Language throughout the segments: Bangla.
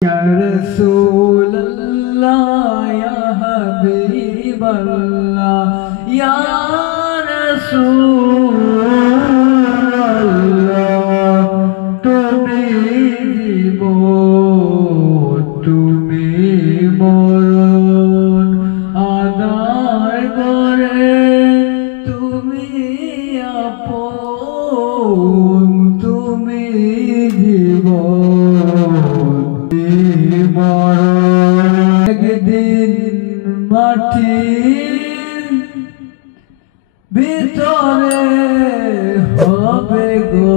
Ya Rasulallah, Ya Habiballah, Ya Rasulallah, তুমি জীবন, তুমি মরণ, আদার করে তুমি আপন, তুমি জীবন একদিন মাটির ভিতরে হবে গো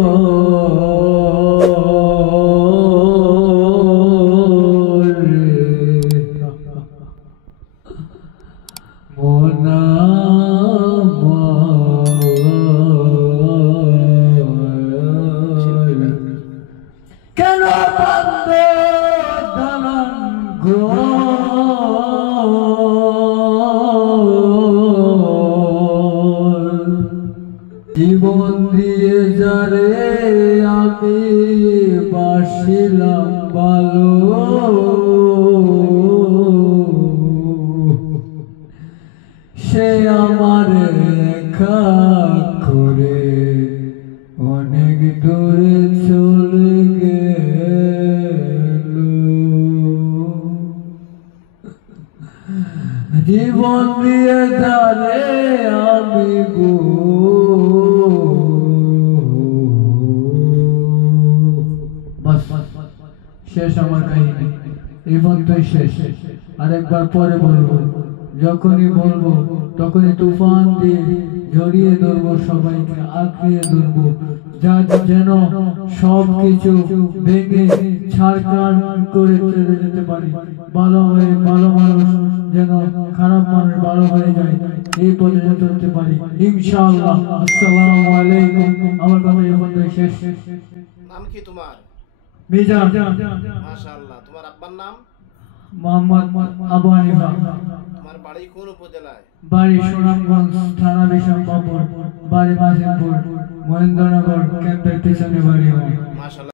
মোনা কেন বন্ধ দালান জীবন দিয়ে যারে আমি বাসিলাম ভালো, সে আমার একা করে অনেক দূরে চলে গেল। জীবন দিয়ে যারে আমি গো শেষ আমার কাহিনী, এই পর্যন্তই শেষ। আরেকবার পরে বলবো, যখনই বলবো তখনই তুফান দিয়ে জড়িয়ে ধরবো, সবাইকে আঁকড়িয়ে ধরবো, যা যেন সব কিছু ভেঙে ছাড়খাড় করে চলে যেতে পারি। ভালো হয়ে ভালো মানুষ যেন খারাপ মানুষ ভালো হয়ে যায়, এই পর্যন্ত চলতে পারি ইনশাআল্লাহ। আসসালামু আলাইকুম। আমার কথা এই পর্যন্তই শেষ। নাম কি তোমার? মিজান। মাশাআল্লাহ। তোমার আব্বার নাম? মোহাম্মদ আবু হানিফা। তোমার বাড়ি কোন উপজেলায়? বাড়ি সুনামগঞ্জ, থানা বিশাখাপুর, বাড়ি মাসিমপুর, মহেন্দ্রনগর ক্যাম্পের পিছনে বাড়ি। মাশাআল্লাহ।